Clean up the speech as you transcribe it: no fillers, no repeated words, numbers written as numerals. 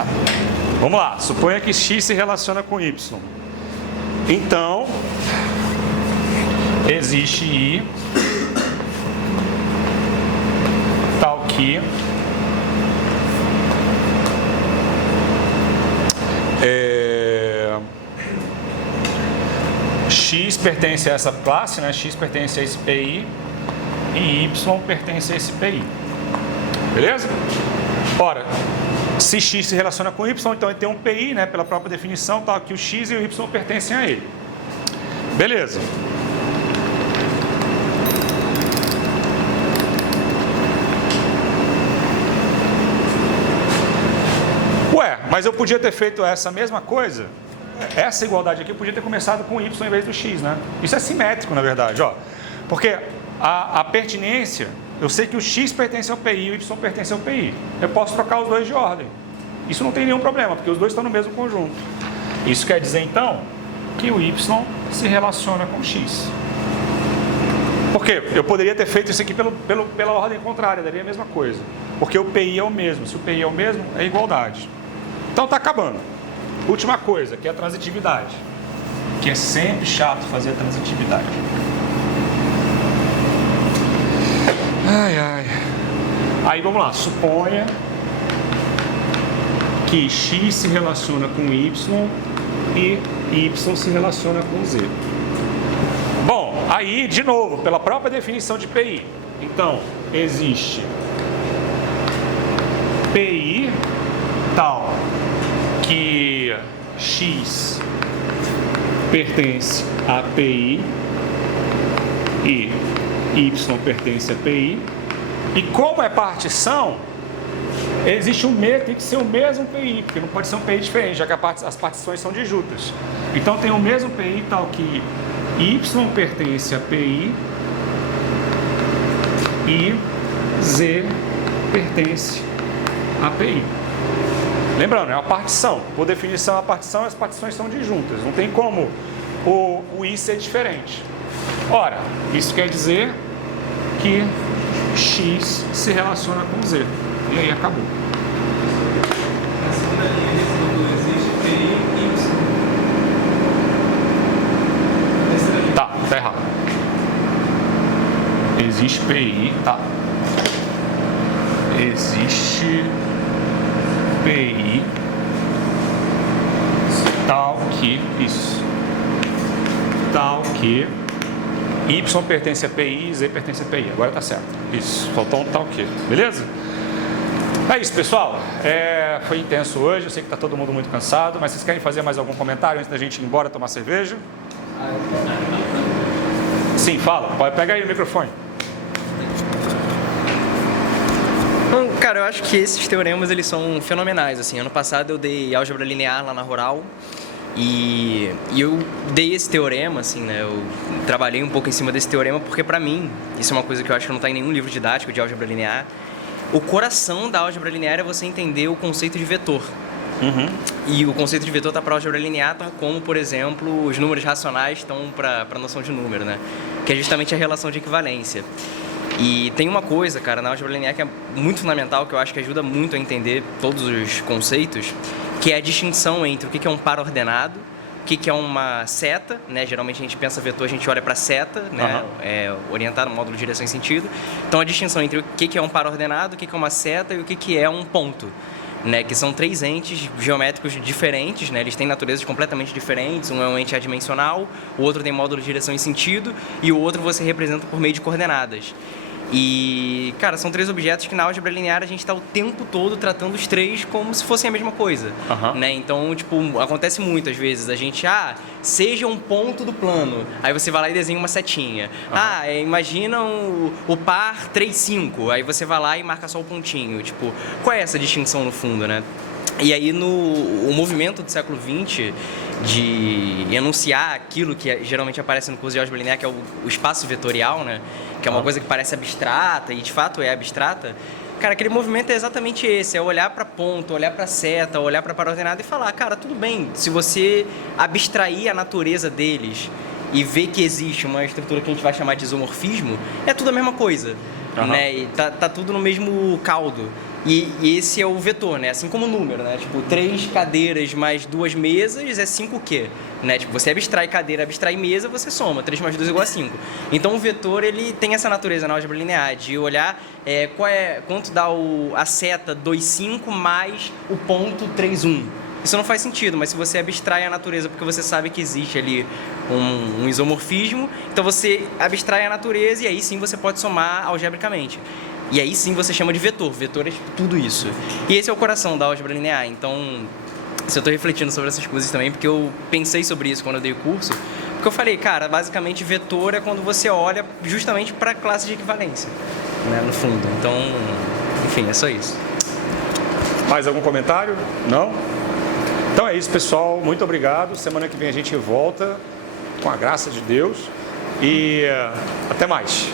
Tá. Vamos lá, suponha que x se relaciona com y. Então, existe i tal que x pertence a essa classe, né? X pertence a esse PI e y pertence a esse PI. Beleza? Ora, se x se relaciona com y, então ele tem um PI, né? Pela própria definição, tal que o x e o y pertencem a ele. Beleza. Ué, mas eu podia ter feito essa mesma coisa? Essa igualdade aqui eu podia ter começado com y em vez do x, né? Isso é simétrico, na verdade, ó. Porque a pertinência, eu sei que o x pertence ao PI e o y pertence ao PI. Eu posso trocar os dois de ordem. Isso não tem nenhum problema, porque os dois estão no mesmo conjunto. Isso quer dizer, então, que o y se relaciona com o x. Por quê? Eu poderia ter feito isso aqui pela ordem contrária, daria a mesma coisa. Porque o PI é o mesmo. Se o PI é o mesmo, é igualdade. Então está acabando. Última coisa, que é a transitividade. Que é sempre chato fazer a transitividade. Ai, ai. Aí vamos lá, suponha que x se relaciona com y e y se relaciona com z. Bom, aí, de novo, pela própria definição de PI. Então, existe PI tal que x pertence a PI e y pertence a PI. E como é partição, existe tem que ser o mesmo PI, porque não pode ser um PI diferente, já que as partições são disjuntas. Então tem o mesmo PI tal que y pertence a PI e z pertence a PI. Lembrando, é uma partição. Por definição, a partição, as partições são disjuntas. Não tem como o i ser diferente. Ora, isso quer dizer que x se relaciona com z. E aí acabou. Na segunda linha desse número existe PI e y. Tá errado. Existe PI, tá. Existe PI tal que y pertence a PI e z pertence a PI. Agora tá certo. Isso, faltou um tal que. Beleza? É isso, pessoal. Foi intenso hoje. Eu sei que tá todo mundo muito cansado, mas vocês querem fazer mais algum comentário antes da gente ir embora tomar cerveja? Sim, fala. Pode pegar aí o microfone. Cara, eu acho que esses teoremas, eles são fenomenais, assim. Ano passado eu dei álgebra linear lá na Rural e eu dei esse teorema, assim, né? Eu trabalhei um pouco em cima desse teorema porque, pra mim, isso é uma coisa que eu acho que não tá em nenhum livro didático de álgebra linear. O coração da álgebra linear é você entender o conceito de vetor. Uhum. E o conceito de vetor está para a álgebra linear, tal como, por exemplo, os números racionais estão para a noção de número, né? Que é justamente a relação de equivalência. E tem uma coisa, cara, na álgebra linear que é muito fundamental, que eu acho que ajuda muito a entender todos os conceitos, que é a distinção entre o que é um par ordenado, o que é uma seta, né? Geralmente a gente pensa vetor, a gente olha para seta, né? Orientado, módulo de direção e sentido. Então a distinção entre o que é um par ordenado, o que é uma seta e o que é um ponto, né? Que são três entes geométricos diferentes, né? Eles têm naturezas completamente diferentes. Um é um ente adimensional, o outro tem módulo de direção e sentido e o outro você representa por meio de coordenadas. E, cara, são três objetos que na álgebra linear a gente está o tempo todo tratando os três como se fossem a mesma coisa, né? Então, tipo, acontece muito às vezes, a gente, seja um ponto do plano, aí você vai lá e desenha uma setinha. Imagina o par 3, 5, aí você vai lá e marca só o pontinho, tipo, qual é essa distinção no fundo, né? E aí o movimento do século XX de enunciar aquilo que geralmente aparece no curso de álgebra linear, que é o espaço vetorial, né? Que é uma coisa que parece abstrata e de fato é abstrata. Cara, aquele movimento é exatamente esse, é olhar para ponto, olhar para seta, olhar para par-ordenada e falar, cara, tudo bem, se você abstrair a natureza deles e ver que existe uma estrutura que a gente vai chamar de isomorfismo, é tudo a mesma coisa, né? E tá tudo no mesmo caldo. E esse é o vetor, né? Assim como o número, né? Tipo, 3 cadeiras mais 2 mesas é 5 o quê? Né? Tipo, você abstrai cadeira, abstrai mesa, você soma. 3 mais 2 é igual a 5. Então, o vetor, ele tem essa natureza na álgebra linear, de olhar quanto dá a seta 2, 5 mais o ponto 3, 1. Isso não faz sentido, mas se você abstrai a natureza porque você sabe que existe ali um isomorfismo, então você abstrai a natureza e aí sim você pode somar algebricamente. E aí sim você chama de vetor. Vetor é tudo isso. E esse é o coração da álgebra linear. Então, eu estou refletindo sobre essas coisas também, porque eu pensei sobre isso quando eu dei o curso. Porque eu falei, cara, basicamente vetor é quando você olha justamente para a classe de equivalência, né, no fundo. Então, enfim, é só isso. Mais algum comentário? Não? Então é isso, pessoal. Muito obrigado. Semana que vem a gente volta com a graça de Deus. E até mais.